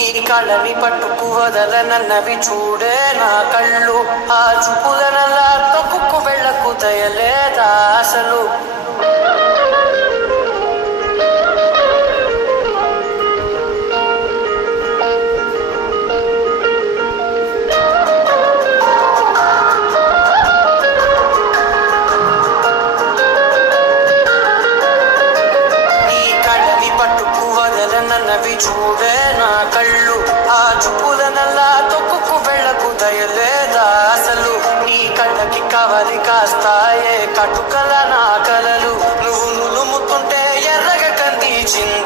ఈ కళని పట్టుకు వదలనన్నవి చూడే నా కళ్ళు. ఆ చూపులనల్లా తొక్కుకు వెళ్ళకు దయలేదా అసలు. నన్నవి చూడే నా కళ్ళు. ఆ చూపులనల్లా తొక్కుకు వెళ్ళకు దయలేదా అసలు. నీ కళ్ళకి కవలి కాస్తాయే కటుకల నా కలలు. నువ్వు నులుముతుంటే ఎర్రగ కంది చింద